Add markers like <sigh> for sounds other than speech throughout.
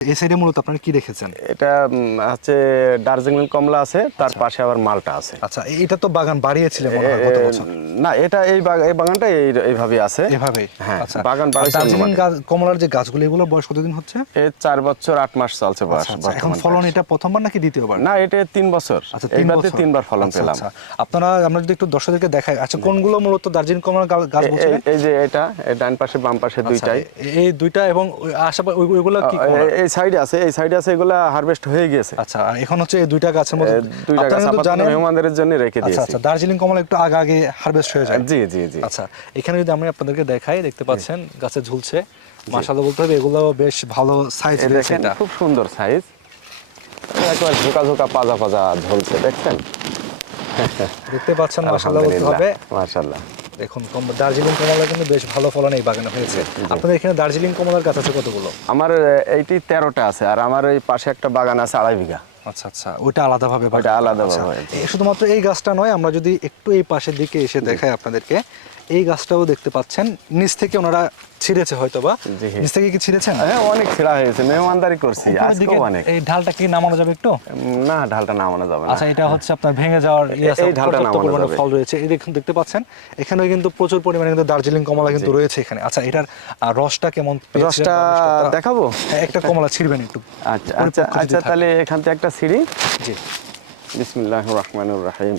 এই সাইডে মূলত আপনারা কি রেখেছেন এটা হচ্ছে দার্জিলিং কমলা আছে তার পাশে আবার মালটা আছে। আচ্ছা এটা তো বাগান বাড়িয়েছিলেন মনে হয় গত বছর। না এটা এই এই বাগানটা এই এইভাবে আছে। এভাবেই? হ্যাঁ, আচ্ছা। বাগান দার্জিলিং কমলার যে গাছগুলো এগুলো বয়স কতদিন হচ্ছে? এই চার বছর আট মাস চলছে বয়স আচ্ছা, আচ্ছা, এখন ফলন এটা প্রথমবার নাকি দ্বিতীয়বার? না এটা তিন বছর। আচ্ছা তিন তিনবার ফলন আচ্ছা, পেলাম। আচ্ছা। আপনারা আমরা যদি একটু দর্শকদেরকে দেখাই আচ্ছা কোনগুলো মূলত দার্জিলিং কমলার গাছ এ- বলছিলেন? এই যে এটা ডান পাশে বাম পাশে আচ্ছা, দুইটাই। এই দুইটা এবং আশেপাশে ওইগুলো কি এ- সাইডে আছে এই সাইডে আছে এগুলা হারভেস্ট হয়ে গেছে আচ্ছা আর এখন হচ্ছে এই দুইটা গাছের মধ্যে দুইটা গাছ জানেন মেহমানদের জন্য রেখে আচ্ছা দিয়েছি। আচ্ছা দার্জিলিং কমলা একটু আগে আগে হারভেস্ট হয়ে যায় জি জি জি। আচ্ছা এখানে যদি আমি আপনাদেরকে দেখাই দেখতে পাচ্ছেন গাছে ঝুলছে। মাশাআল্লাহ বলতে হবে এগুলো বেশ ভালো সাইজ রয়েছে এটা। খুব সুন্দর সাইজ একবার ঝোকা ঝোকা পাজা পাজা ঝলছে দেখছেন? দেখতে পাচ্ছেন মাশাআল্লাহ বলতে হবে। মাশাআল্লাহ। কম- দার্জিলিং কমলা কিন্তু বেশ ভালো ফলন এই বাগানে হয়েছে। আপনাদের এখানে দার্জিলিং কমলার গাছ আছে কতগুলো? আমার এইটি তেরোটা আছে আর আমার ওই পাশে একটা বাগান আছে আড়াই বিঘা। আচ্ছা আচ্ছা ওইটা আলাদাভাবে ভাবে ওইটা আলাদাভাবে আচ্ছা, শুধুমাত্র এই গাছটা নয় আমরা যদি একটু এই পাশের দিকে এসে দেখাই আপনাদেরকে এই গাছটাও দেখতে পাচ্ছেন। নিচ থেকে ওনারা ছিঁড়েছে হয়তো বা নিচ থেকে কি ছিঁড়েছেন? হ্যাঁ অনেক ছেঁড়া হয়েছে। মেহমানদারি করছি দিকে অনেক। এই ঢালটা কি নামানো যাবে একটু? না ঢালটা নামানো যাবে না। আচ্ছা এটা হচ্ছে আপনার ভেঙে যাওয়ার ইয়ে আছে, এই ঢালটা নামানো যাবে। ফল রয়েছে। এই দেখুন দেখতে পাচ্ছেন? এখানেও কিন্তু প্রচুর পরিমাণে কিন্তু দার্জিলিং কমলা কিন্তু রয়েছে এখানে। আচ্ছা এটার রসটা কেমন রসটা দেখাবো? একটা কমলা ছিড়বেন একটু। আচ্ছা আচ্ছা আচ্ছা তাহলে এখান থেকে একটা সিঁড়ি। জি। বিসমিল্লাহ রহমানুর রাহিম।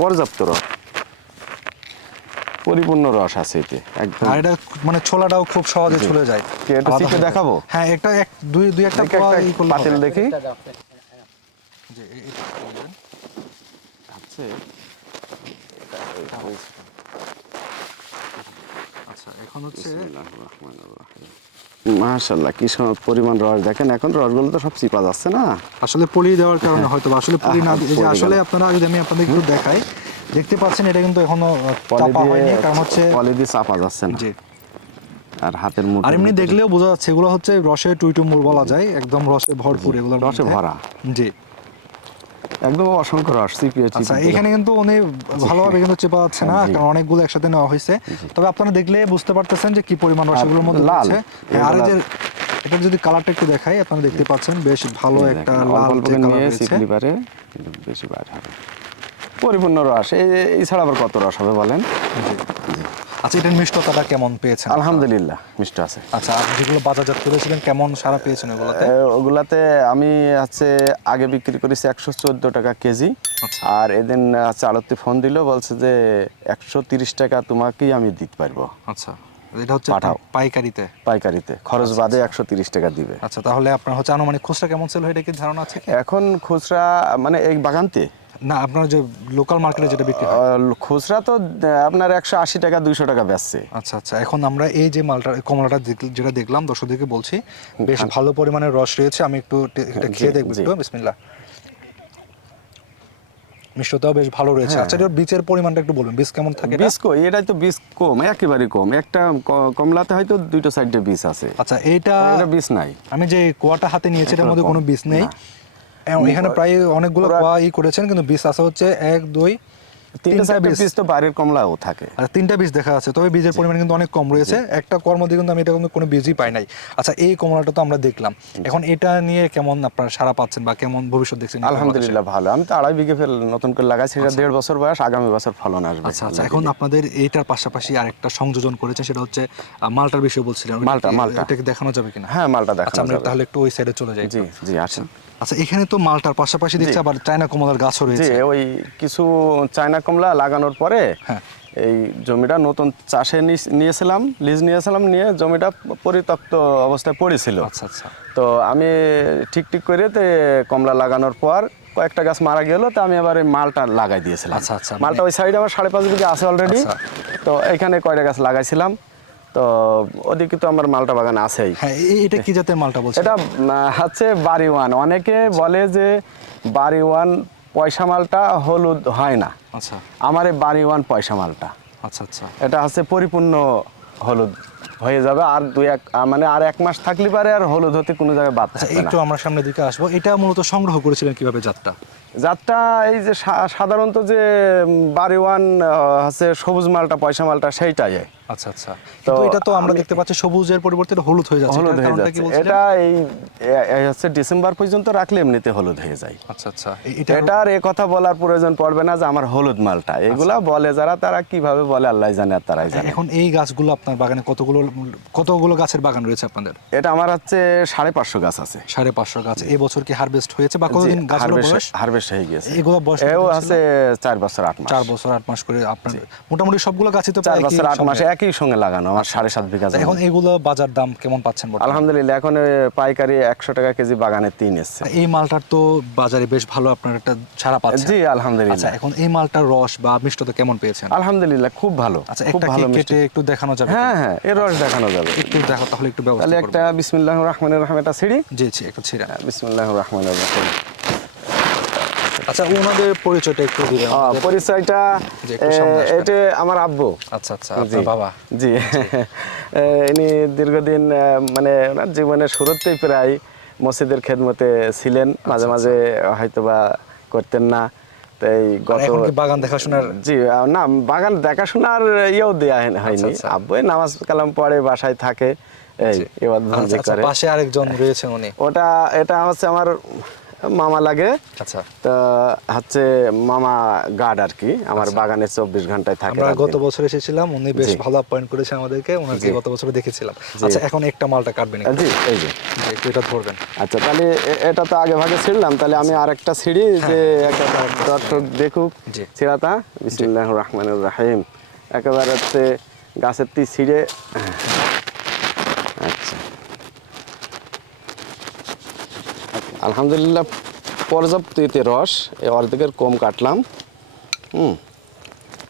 পর্যাপ্ত রস। পরিপূর্ণ রস আছে এতে একদম। আর এটা মানে ছোলাটাও খুব সহজে চলে যায়। কি এটা চিকে দেখাবো? হ্যাঁ একটা এক দুই দুই একটা পাতিল দেখি। যে এটা করবেন। আছে আচ্ছা এখন হচ্ছে মাশাল্লাহ কি পরিমাণ রস। দেখেন এখন রসগুলো তো সব চিপা যাচ্ছে না? আসলে পলি দেওয়ার কারণে হয়তো আসলে পলি না দিয়ে- আসলে আপনারা যদি আমি আপনাদের একটু দেখাই দেখতে পাচ্ছেন এটা কিন্তু এখনও চাপা হয়নি কারণ হচ্ছে পলি দিয়ে চাপা যাচ্ছে না। জি। আর হাতের মুঠো আর এমনি দেখলেও বোঝা যাচ্ছে এগুলো হচ্ছে রসে টুইটুম্বুর বলা যায় একদম রসে ভরপুর এগুলো রসে ভরা। জি। একদম অসংখ্য রস চিপিয়ে আচ্ছা এখানে কিন্তু উনি ভালোভাবে কিন্তু চেপা যাচ্ছে না কারণ অনেকগুলো একসাথে নেওয়া হয়েছে। তবে আপনারা দেখলে বুঝতে পারতেছেন যে কি পরিমাণ রস আর এগুলোর মধ্যে লাল, হ্যাঁ, আর যে এটা যদি কালারটা একটু দেখাই আপনারা দেখতে পাচ্ছেন বেশ ভালো একটা লাল নিয়ে কিন্তু বেশি বার হবে। পরিপূর্ণ রস এই এছাড়া আবার কত রস হবে বলেন? আচ্ছা এটার মিষ্টতাটা কেমন পেয়েছেন? আলহামদুলিল্লাহ মিষ্ট আছে। আচ্ছা আর যেগুলো বাজারজাত করেছিলেন কেমন সারা পেয়েছেন ওগুলোতে? ওগুলাতে আমি হচ্ছে আগে বিক্রি করেছি একশো চোদ্দ টাকা কেজি। আচ্ছা। আর এদিন হচ্ছে আড়তে ফোন দিল বলছে যে একশো তিরিশ টাকা তোমাকেই আমি দিতে পারব। আচ্ছা এটা হচ্ছে। পাইকারিতে? পাইকারিতে খরচ বাদে একশো তিরিশ টাকা দিবে। আচ্ছা তাহলে আপনার হচ্ছে আনুমানিক খুচরা কেমন সেল হয় এটা কি ধারণা আছে? এখন খুচরা মানে এই বাগানতে না আপনার যে লোকাল মার্কেটে যেটা বিক্রি হয়? খুচরা তো আপনার একশো আশি টাকা দুইশো টাকা বেচছে। আচ্ছা আচ্ছা এখন আমরা এই যে মালটা কমলাটা যেটা দেখলাম দর্শকদেরকে বলছি বেশ ভালো পরিমাণের রস রয়েছে আমি একটু এটা খেয়ে দেখব একটু বিসমিল্লাহ। মিষ্টতাও বেশ ভালো রয়েছে। হ্যাঁ। আচ্ছা এটার বীজের পরিমাণটা একটু বলবেন বীজ কেমন থাকে এটা? বীজ কই? এটাই তো বীজ কম একেবারে কম। একটা কমলাতে হয়তো দুইটো সাইডে বীজ আছে। আচ্ছা এটা বীজ নাই। আমি যে কোয়াটা হাতে নিয়েছি এটার মধ্যে। কোনো বীজ নেই। এখানে প্রায় অনেকগুলো ই করেছেন কিন্তু বীজ আছে হচ্ছে এক দুই তিনটা বীজ তো কমলাও থাকে। আচ্ছা তিনটা বীজ দেখা আছে তবে বীজের পরিমাণ কিন্তু অনেক কম রয়েছে। একটা কর্ম দিয়ে কিন্তু আমি এটা কিন্তু কোনো বীজই পাই নাই। আচ্ছা এই কমলাটা তো আমরা দেখলাম। এখন এটা নিয়ে কেমন আপনার সারা পাচ্ছেন বা কেমন ভবিষ্যৎ দেখছেন আলহামদুলিল্লাহ ভালো। আমি তো আড়াই বিঘে ফেল নতুন করে লাগাইছি এটা দেড় বছর বয়স আগামী বছর ফলন আসবে আচ্ছা আচ্ছা এখন আপনাদের এইটার পাশাপাশি আরেকটা সংযোজন করেছে সেটা হচ্ছে মালটার বিষয়ে বলছিলেন মালটা, মালটা। এটাকে দেখানো যাবে কিনা? হ্যাঁ মালটা আচ্ছা আমরা তাহলে একটু ওই সাইডে চলে যাই জি জি আসেন। আচ্ছা এখানে তো মালটার পাশাপাশি দেখছি আবার চায়না কমলার গাছও রয়েছে। ওই কিছু চায়না কমলা লাগানোর পরে হ্যাঁ। এই জমিটা নতুন চাষে নিয়েছিলাম লিজ নিয়েছিলাম নিয়ে জমিটা পরিত্যক্ত অবস্থায় পড়েছিল। আচ্ছা আচ্ছা। তো আমি ঠিক ঠিক করে তো কমলা লাগানোর পর কয়েকটা গাছ মারা গেল তো আমি আবার এই মালটা লাগাই দিয়েছিলাম। আচ্ছা, আচ্ছা, মালটা ওই সাইডে আমার সাড়ে পাঁচ বিঘা আছে অলরেডি আচ্ছা। তো এখানে কয়টা গাছ লাগাইছিলাম? তো ওদিকে তো আমার মালটা বাগান আছেই। হ্যাঁ এটা কি জাতের মালটা বলছেন? এটা হচ্ছে বাড়ি ওয়ান। অনেকে বলে যে বাড়ি ওয়ান পয়সা মালটা হলুদ হয় না। আচ্ছা। আমার এই বাড়ি ওয়ান পয়সা মালটা। আচ্ছা আচ্ছা। এটা হচ্ছে পরিপূর্ণ হলুদ হয়ে যাবে। আর দুই এক মানে আর এক মাস থাকলে পারে আর হলুদ হতে কোনো জায়গায় বাদ আচ্ছা একটু আমরা সামনের দিকে আসব। এটা মূলত সংগ্রহ করেছিলেন কীভাবে জাতটা? জাতটা এই যে সাধারণত যে বাড়ি ওয়ান হচ্ছে সবুজ মালটা পয়সা মালটা সেইটাই। আচ্ছা আচ্ছা। কিন্তু এটা তো আমরা দেখতে পাচ্ছি সবুজের পরিবর্তে হলুদ হয়ে যাচ্ছে। হলুদ হয়ে যাচ্ছে। এটা এই হচ্ছে ডিসেম্বর পর্যন্ত রাখলে এমনিতে হলুদ হয়ে যায়। আচ্ছা আচ্ছা। এটার এ কথা বলার প্রয়োজন পড়বে না যে আমার হলুদ মালটা। এগুলা বলে যারা তারা কীভাবে বলে আল্লাহ জানে আর তারাই জানে। এখন এই গাছগুলো আপনার বাগানে কতগুলো কতগুলো গাছের বাগান রয়েছে আপনাদের? এটা আমার হচ্ছে সাড়ে পাঁচশো গাছ আছে। সাড়ে পাঁচশো গাছ। এই বছর কি হারভেস্ট হয়েছে বা কতদিন গাছগুলো বয়স? হারভেস্ট হয়ে গেছে এগুলো বয়স এও আছে চার বছর আট মাস। চার বছর আট মাস করে আপনার মোটামুটি সবগুলো গাছই তো চার বছর আট মাসে একই সঙ্গে লাগানো আমার সাড়ে সাত বিঘা আচ্ছা, এখন এগুলো বাজার দাম কেমন পাচ্ছেন আলহামদুলিল্লাহ এখন পাইকারি একশো টাকা কেজি বাগানে তিন এসছে। এই মালটার তো বাজারে বেশ ভালো আপনার একটা ছাড়া পাচ্ছেন জি আচ্ছা আলহামদুলিল্লাহ এখন এই মালটার রস বা মিষ্টতা কেমন পেয়েছেন? আলহামদুলিল্লাহ খুব ভালো। আচ্ছা একটা কেটে একটু দেখানো যাবে হ্যাঁ হ্যাঁ এর রস দেখানো যাবে। একটু দেখো তাহলে একটু ব্যবস্থা তাহলে একটা বিসমিল্লাহ রহমান রহমান একটা সিঁড়ি জি জি একটা ছিঁড়া। বিসমিল্লাহ রহমান রহিম। আচ্ছা ওনাদের পরিচয়টা একটু দিবেন। পরিচয়টা। এটা আমার আব্বু। আচ্ছা আচ্ছা আপনার বাবা। জি। ইনি দীর্ঘদিন মানে ওনার জীবনের শুরুতেই প্রায় মসজিদের খেদমতে ছিলেন। আচ্ছা, মাঝে মাঝে হয়তোবা করতেন না। তাই গত বাগান দেখাশোনার জি না বাগান দেখাশোনার ইয়েও হয়- হয়নি। আচ্ছা। আব্বু নামাজ কালাম পড়ে বাসায় থাকে। এই এবার আচ্ছা, আচ্ছা, পাশে আরেকজন রয়েছেন উনি। ওটা এটা হচ্ছে আমার মামা লাগে। আচ্ছা। তো হচ্ছে মামা গার্ড আর কি আমার বাগানে চব্বিশ ঘন্টায় থাকে আমরা গত বছর এসেছিলাম উনি বেশ ভালো পয়েন্ট করেছে আমাদেরকে ওনাকে গত বছর দেখেছিলাম। আচ্ছা এখন একটা মালটা কাটবেন একটু। জি এই যে। একটু এটা ধরবেন। আচ্ছা তাহলে এটা তো আগে ভাগে ছিঁড়লাম তাহলে আমি আরেকটা সিঁড়ি যে একটা দর্শক দেখুক। জি। ছিঁড়াটা বিসমুল্লাহ রহমান রাহিম। একেবারে হচ্ছে গাছের তি ছিঁড়ে আচ্ছা আলহামদুলিল্লাহ পর্যাপ্ত এতে রস এই অর্ধেকের কম কাটলাম। হুম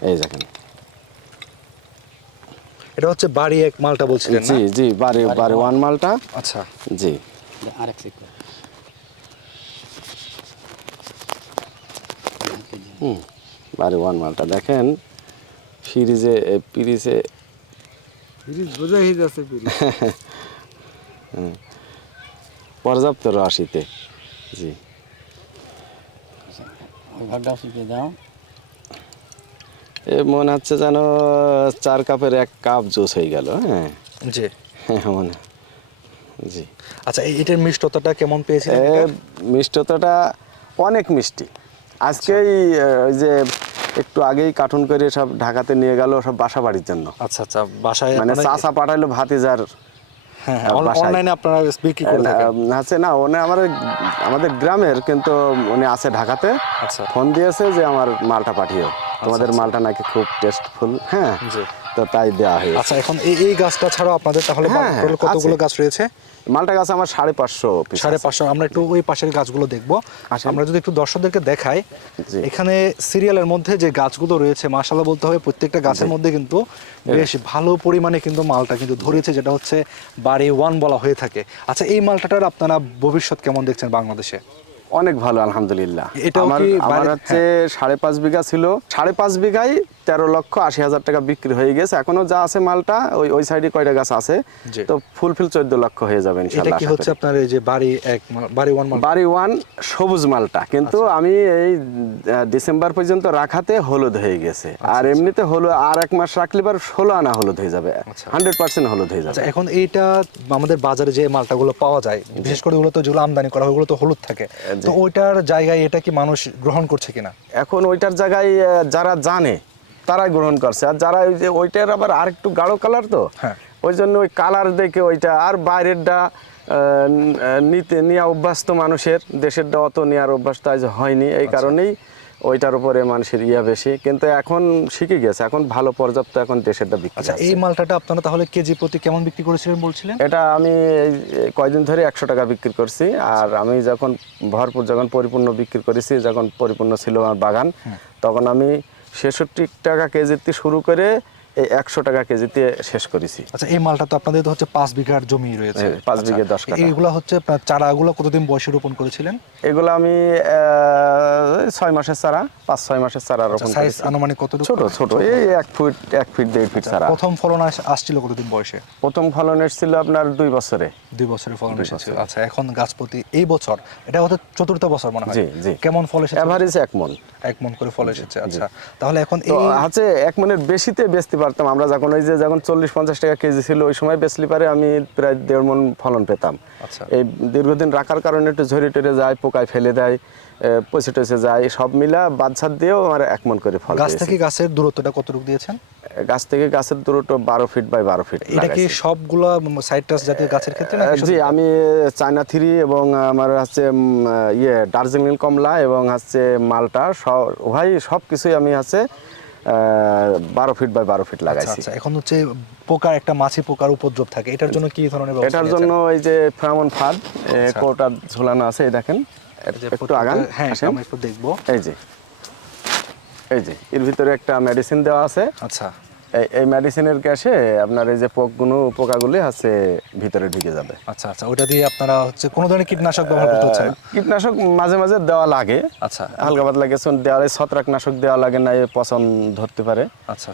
এই দেখেন। এটা হচ্ছে বাড়ি এক মালটা বলছিলেন না? জি জি বাড়ি বাড়ি ওয়ান। মালটা। আচ্ছা। জি। আরেক হুম বাড়ি ওয়ান মালটা। দেখেন ফ্রিজে পিরিজে ফ্রিজ বোঝা হয়ে যাচ্ছে ফ্রিজ। <laughs> পর্যাপ্ত রসিতে জি। ওই ঘরটা শিখে দাও এ মনে হচ্ছে যেন চার কাপের এক কাপ জুস হয়ে গেল হ্যাঁ? জি। হ্যাঁ মনে জি। আচ্ছা এটার মিষ্টতাটা কেমন এটা? মিষ্টতাটা অনেক মিষ্টি। আজকেই ওই যে একটু আগেই কার্টুন করে সব ঢাকাতে নিয়ে গেল সব বাসা বাড়ির জন্য। আচ্ছা আচ্ছা বাসায় মানে চাচা পাঠাইলো ভাতিজার হ্যাঁ হ্যাঁ। অনলাইনে আপনারা বিক্রি করে আছে না উনি আমার আমাদের গ্রামের কিন্তু উনি আছে ঢাকাতে। আচ্ছা। ফোন দিয়েছে যে আমার মালটা পাঠিও তোমাদের মালটা নাকি খুব টেস্টফুল হ্যাঁ। জি। তো তাই দেওয়া হয়েছে। আচ্ছা এখন এই এই গাছটা ছাড়াও আপনাদের তাহলে হ্যাঁ, কতগুলো গাছ রয়েছে? মালটা গাছ আমার সাড়ে পাঁচশো সাড়ে পাঁচশো। আমরা একটু ওই পাশের গাছগুলো দেখব। আমরা যদি একটু দর্শকদেরকে দেখাই এখানে সিরিয়ালের মধ্যে যে গাছগুলো রয়েছে মাশাল্লাহ বলতে হবে প্রত্যেকটা গাছের মধ্যে কিন্তু বেশ ভালো পরিমাণে কিন্তু মালটা কিন্তু ধরেছে যেটা হচ্ছে বাড়ি ওয়ান বলা হয়ে থাকে। আচ্ছা এই মালটাটার আপনারা ভবিষ্যৎ কেমন দেখছেন বাংলাদেশে? অনেক ভালো আলহামদুলিল্লাহ। এটাও আমার হচ্ছে সাড়ে পাঁচ বিঘা ছিল। সাড়ে পাঁচ বিঘায় তেরো লক্ষ আশি হাজার টাকা বিক্রি হয়ে গেছে। এখনও যা আছে মালটা ওই ওই সাইডে কয়টা গাছ আছে। তো ফুলফিল চোদ্দ লক্ষ হয়ে যাবে এটা কি হচ্ছে আপনার এই যে বাড়ি এক বাড়ি ওয়ান বাড়ি ওয়ান সবুজ মালটা কিন্তু আচ্ছা। আমি এই ডিসেম্বর পর্যন্ত রাখাতে হলুদ হয়ে গেছে। আচ্ছা, আর এমনিতে হলুদ আর এক মাস রাখলে পর ষোলো আনা হলুদ হয়ে যাবে। আচ্ছা। হান্ড্রেড পার্সেন্ট হলুদ হয়ে আচ্ছা যাবে এখন এইটা আমাদের বাজারে যে মালটাগুলো পাওয়া যায় বিশেষ করে ওগুলো তো যেগুলো আমদানি করা হয় ওগুলো তো হলুদ থাকে। তো ওইটার জায়গায় এটা কি মানুষ গ্রহণ করছে কিনা? এখন ওইটার জায়গায় যারা জানে তারাই গ্রহণ করছে। আর যারা ওই যে ওইটার আবার আর একটু গাঢ় কালার তো হ্যাঁ। ওই জন্য ওই কালার দেখে ওইটা আর বাইরেরটা নিতে নেওয়া অভ্যস্ত মানুষের দেশেরটা অত নেওয়ার অভ্যাস তো আজ হয়নি এই কারণেই ওইটার উপরে মানুষের ইয়া বেশি। কিন্তু এখন শিখে গেছে এখন ভালো পর্যাপ্ত এখন দেশেরটা বিক্রি আচ্ছা এই মালটাটা আপনারা তাহলে কেজি প্রতি কেমন বিক্রি করেছিলেন বলছিলেন? এটা আমি এই কয়দিন ধরে একশো টাকা বিক্রি করছি আর আমি যখন ভরপুর যখন পরিপূর্ণ বিক্রি করেছি যখন পরিপূর্ণ ছিল আমার বাগান তখন আমি ছেষট্টি টাকা কেজিতে শুরু করে এই একশো টাকা কেজিতে শেষ করেছি। আচ্ছা এই মালটা তো আপনাদের তো হচ্ছে পাঁচ বিঘার জমি রয়েছে। পাঁচ আচ্ছা, বিঘে দশ। এইগুলা হচ্ছে আপনার চারাগুলো কতদিন বয়সে রোপণ করেছিলেন? এগুলো আমি ছয় মাসের চারা পাঁচ ছয় মাসের চারা রোপণ সাইজ আনুমানিক কতটুকু? ছোট ছোট এই এক ফুট এক ফিট দেড় ফিট চারা। প্রথম ফলন আসছিল কতদিন বয়সে? প্রথম ফলন এসেছিল আপনার দুই বছরে। দুই বছরে ফলন এসেছিল আচ্ছা এখন গাছ প্রতি এই বছর এটা হচ্ছে চতুর্থ বছর মনে হয়। জি, জি। কেমন ফল এসেছে? অ্যাভারেজ এক মন। এক মন করে ফল এসেছে আচ্ছা। তাহলে এখন এই আছে এক মনের বেশিতে বেচতে পারতাম। আমরা যখন ওই যে যখন চল্লিশ পঞ্চাশ টাকা কেজি ছিল ওই সময় বেচলি পারে আমি প্রায় দেড় মন ফলন পেতাম। আচ্ছা। এই দীর্ঘদিন রাখার কারণে একটু ঝরে টরে যায় পোকায় ফেলে দেয় পচে টচে যায় সব মিলা বাদশাদ দিয়েও আমার এক মন করে ফল গাছ থেকে গাছের দূরত্বটা কতটুকু দিয়েছেন? গাছ থেকে গাছের দূরত্ব বারো ফিট বাই বারো ফিট এটা কি। সবগুলো সাইট্রাস জাতীয় গাছের ক্ষেত্রে জি আমি চায়না থ্রি এবং আমার হচ্ছে ইয়ে দার্জিলিং কমলা এবং হচ্ছে মালটা সব উভয় সব কিছুই আমি হচ্ছে বারো ফিট বাই বারো ফিট আচ্ছা লাগাইছি। আচ্ছা এখন হচ্ছে পোকার একটা মাছি পোকার উপদ্রব থাকে। এটার জন্য কি ধরনের এটার জন্য ওই যে ফ্রামন ফাদ আচ্ছা। কোটা ঝোলানো আছে এই দেখেন। একটু আগান হ্যাঁ আমি একটু দেখব। এই যে এই যে এর ভিতরে একটা মেডিসিন দেওয়া আছে। আচ্ছা। এই এই মেডিসিনের গ্যাসে আপনার এই যে পোকগুলো পোকাগুলি আছে ভিতরে ঢুকে যাবে। আচ্ছা আচ্ছা ওটা দিয়ে আপনারা হচ্ছে কোনো ধরনের কীটনাশক ব্যবহার করতে হচ্ছে কীটনাশক মাঝে মাঝে দেওয়া লাগে। আচ্ছা। হালকা পাতলা কিছু দেওয়ালে ছত্রাকনাশক দেওয়া লাগে না এ পচন ধরতে পারে। আচ্ছা